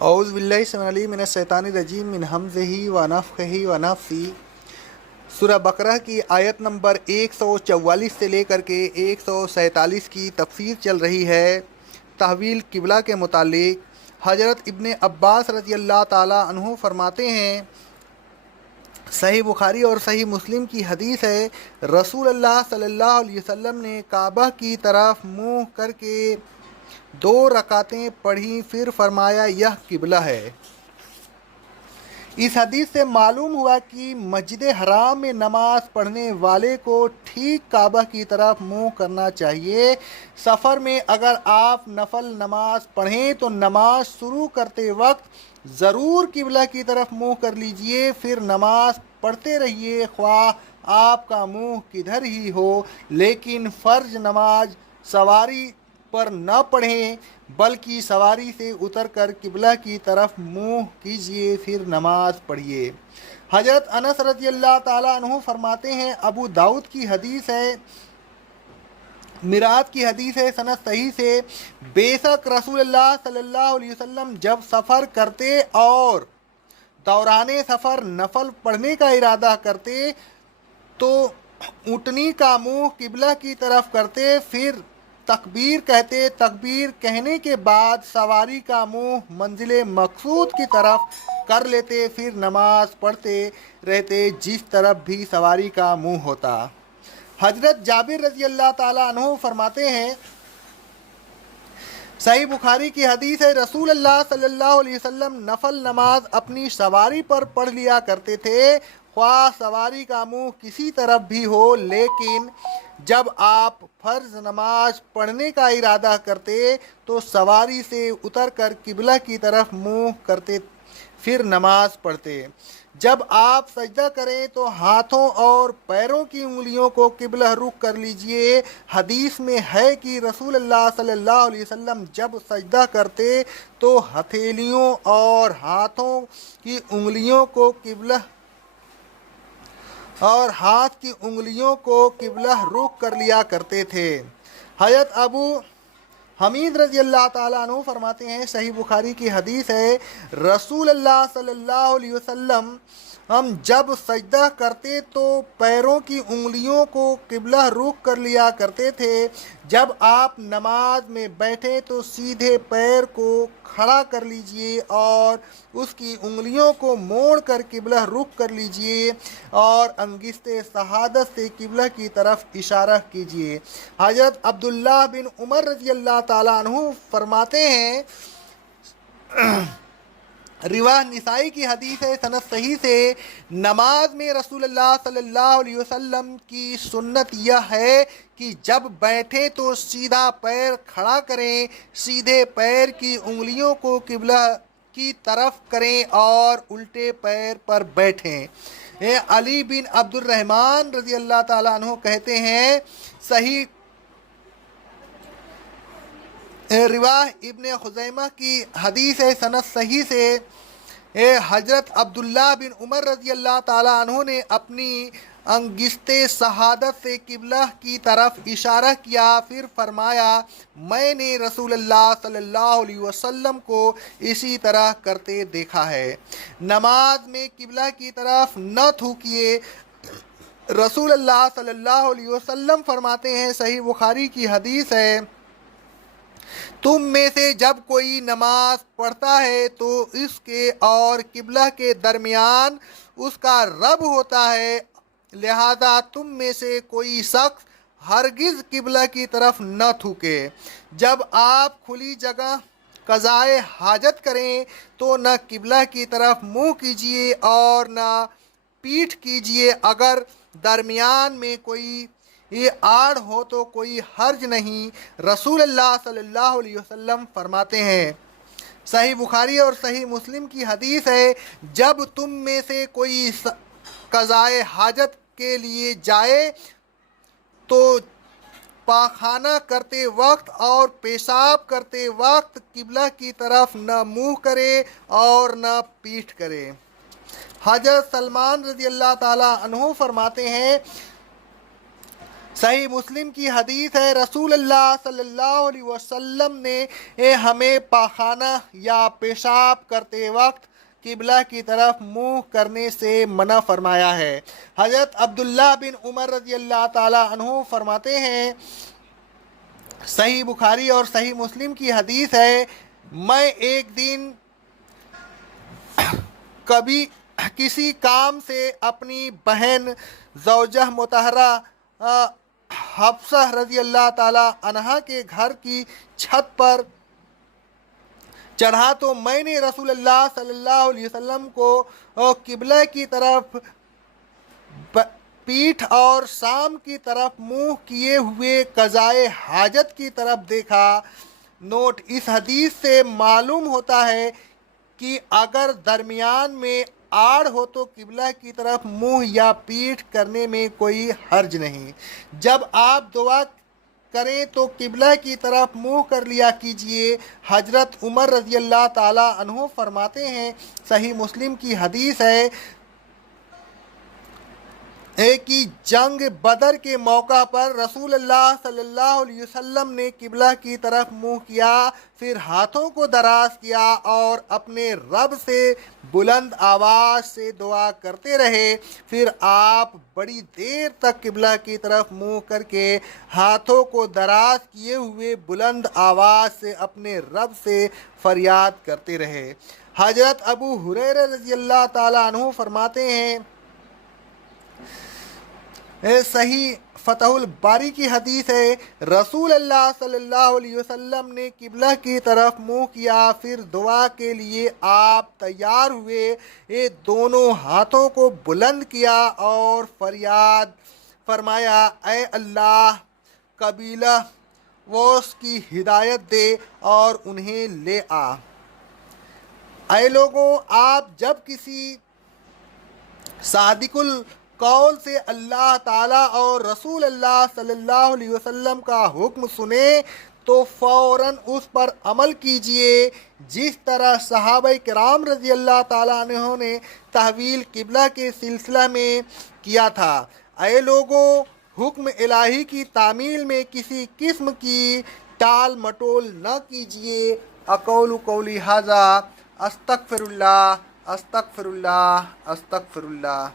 اعوذ باللہ السمیع العلیم من الشیطان الرجیم من ہمزہ ونفخہ ونفثہ۔ سورہ بقرہ کی آیت نمبر 144 سے لے کر کے 147 کی تفسیر چل رہی ہے۔ تحویل قبلہ کے متعلق حضرت ابن عباس رضی اللہ تعالیٰ عنہ فرماتے ہیں، صحیح بخاری اور صحیح مسلم کی حدیث ہے، رسول اللہ صلی اللہ علیہ وسلم نے کعبہ کی طرف منہ کر کے 2 رکعتیں پڑھیں، پھر فرمایا یہ قبلہ ہے۔ اس حدیث سے معلوم ہوا کہ مسجد حرام میں نماز پڑھنے والے کو ٹھیک کعبہ کی طرف منہ کرنا چاہیے۔ سفر میں اگر آپ نفل نماز پڑھیں تو نماز شروع کرتے وقت ضرور قبلہ کی طرف منہ کر لیجئے، پھر نماز پڑھتے رہیے خواہ آپ کا منہ کدھر ہی ہو، لیکن فرض نماز سواری پر نہ پڑھیں بلکہ سواری سے اتر کر قبلہ کی طرف منہ کیجیے، پھر نماز پڑھیے۔ حضرت انس رضی اللہ تعالیٰ عنہ فرماتے ہیں، ابو داؤد کی حدیث ہے، معراج کی حدیث ہے سند صحیح سے، بے شک رسول اللہ صلی اللہ علیہ وسلم جب سفر کرتے اور دوران سفر نفل پڑھنے کا ارادہ کرتے تو اونٹنی کا منہ قبلہ کی طرف کرتے، پھر تکبیر کہتے، تکبیر کہنے کے بعد سواری کا منہ منزل مقصود کی طرف کر لیتے، پھر نماز پڑھتے رہتے جس طرف بھی سواری کا منہ ہوتا۔ حضرت جابر رضی اللہ تعالیٰ عنہ فرماتے ہیں، صحیح بخاری کی حدیث ہے، رسول اللہ صلی اللہ علیہ وسلم نفل نماز اپنی سواری پر پڑھ لیا کرتے تھے، خواہ سواری کا منہ کسی طرف بھی ہو، لیکن جب آپ فرض نماز پڑھنے کا ارادہ کرتے تو سواری سے اتر کر قبلہ کی طرف منہ کرتے، پھر نماز پڑھتے۔ جب آپ سجدہ کریں تو ہاتھوں اور پیروں کی انگلیوں کو قبلہ رخ کر لیجئے۔ حدیث میں ہے کہ رسول اللہ صلی اللہ علیہ وسلم جب سجدہ کرتے تو ہتھیلیوں اور ہاتھوں کی انگلیوں کو قبلہ اور ہاتھ کی انگلیوں کو قبلہ رخ کر لیا کرتے تھے۔ حضرت ابو حمید رضی اللہ تعالیٰ عنہ فرماتے ہیں، صحیح بخاری کی حدیث ہے، رسول اللہ صلی اللہ علیہ وسلم ہم جب سجدہ کرتے تو پیروں کی انگلیوں کو قبلہ رخ کر لیا کرتے تھے، جب آپ نماز میں بیٹھے تو سیدھے پیر کو کھڑا کر لیجئے اور اس کی انگلیوں کو موڑ کر قبلہ رخ کر لیجئے اور انگشت شہادت سے قبلہ کی طرف اشارہ کیجئے۔ حضرت عبداللہ بن عمر رضی اللہ تعالیٰ عنہ فرماتے ہیں، رواہ نسائی کی حدیث ہے سند صحیح سے، نماز میں رسول اللہ صلی اللہ علیہ وسلم کی سنت یہ ہے کہ جب بیٹھے تو سیدھا پیر کھڑا کریں، سیدھے پیر کی انگلیوں کو قبلہ کی طرف کریں اور الٹے پیر پر بیٹھیں۔ علی بن عبد الرحمن رضی اللہ تعالیٰ عنہ کہتے ہیں، صحیح رواہ ابن خزیمہ کی حدیث ہے سند صحیح سے، حضرت عبداللہ بن عمر رضی اللہ تعالیٰ عنہ نے اپنی انگشت شہادت سے قبلہ کی طرف اشارہ کیا، پھر فرمایا، میں نے رسول اللہ صلی اللہ علیہ وسلم کو اسی طرح کرتے دیکھا ہے۔ نماز میں قبلہ کی طرف نہ تھوکیے۔ رسول اللہ صلی اللہ علیہ وسلم فرماتے ہیں، صحیح بخاری کی حدیث ہے، تم میں سے جب کوئی نماز پڑھتا ہے تو اس کے اور قبلہ کے درمیان اس کا رب ہوتا ہے، لہذا تم میں سے کوئی شخص ہرگز قبلہ کی طرف نہ تھوکے۔ جب آپ کھلی جگہ قضائے حاجت کریں تو نہ قبلہ کی طرف منہ کیجیے اور نہ پیٹھ کیجیے، اگر درمیان میں کوئی یہ آڑ ہو تو کوئی حرج نہیں، رسول اللہ صلی اللہ علیہ وسلم فرماتے ہیں۔ صحیح بخاری اور صحیح مسلم کی حدیث ہے، جب تم میں سے کوئی قضائے حاجت کے لیے جائے تو پاخانہ کرتے وقت اور پیشاب کرتے وقت قبلہ کی طرف نہ منہ کرے اور نہ پیٹھ کرے۔ حضرت سلمان رضی اللہ تعالیٰ عنہ فرماتے ہیں، صحیح مسلم کی حدیث ہے، رسول اللہ صلی اللہ علیہ وسلم نے ہمیں پاخانہ یا پیشاب کرتے وقت قبلہ کی طرف منہ کرنے سے منع فرمایا ہے۔ حضرت عبداللہ بن عمر رضی اللہ تعالیٰ عنہ فرماتے ہیں، صحیح بخاری اور صحیح مسلم کی حدیث ہے، میں ایک دن کبھی کسی کام سے اپنی بہن زوجہ مطہرہ حفصہ رضی اللہ تعالی عنہا کے گھر کی چھت پر چڑھا تو میں نے رسول اللہ صلی اللہ علیہ وسلم کو قبلہ کی طرف پیٹھ اور شام کی طرف منہ کیے ہوئے قضائے حاجت کی طرف دیکھا۔ نوٹ: اس حدیث سے معلوم ہوتا ہے کہ اگر درمیان میں آڑ ہو تو قبلہ کی طرف منہ یا پیٹھ کرنے میں کوئی حرج نہیں۔ جب آپ دعا کریں تو قبلہ کی طرف منہ کر لیا کیجیے۔ حضرت عمر رضی اللہ تعالیٰ عنہ فرماتے ہیں، صحیح مسلم کی حدیث ہے کہ جنگ بدر کے موقع پر رسول اللہ صلی اللہ علیہ وسلم نے قبلہ کی طرف منہ کیا، پھر ہاتھوں کو دراز کیا اور اپنے رب سے بلند آواز سے دعا کرتے رہے۔ پھر آپ بڑی دیر تک قبلہ کی طرف منہ کر کے ہاتھوں کو دراز کیے ہوئے بلند آواز سے اپنے رب سے فریاد کرتے رہے۔ حضرت ابو ہریرہ رضی اللہ تعالیٰ عنہ فرماتے ہیں، صحیح فتح الباری کی حدیث ہے، رسول اللہ صلی اللہ علیہ وسلم نے قبلہ کی طرف منہ کیا، پھر دعا کے لیے آپ تیار ہوئے، دونوں ہاتھوں کو بلند کیا اور فریاد فرمایا، اے اللہ، قبیلہ اوس کی ہدایت دے اور انہیں لے آ۔ اے لوگوں، آپ جب کسی صادق القول سے اللہ تعالیٰ اور رسول اللہ صلی اللہ علیہ وسلم کا حکم سنیں تو فوراً اس پر عمل کیجئے، جس طرح صحابہ کرام رضی اللہ تعالیٰ عنہ نے تحویل قبلہ کے سلسلہ میں کیا تھا۔ اے لوگوں، حکم الہی کی تعمیل میں کسی قسم کی ٹال مٹول نہ کیجئے۔ اقول قولی ھذا، استغفر اللہ، استغفر اللہ، استغفر اللہ۔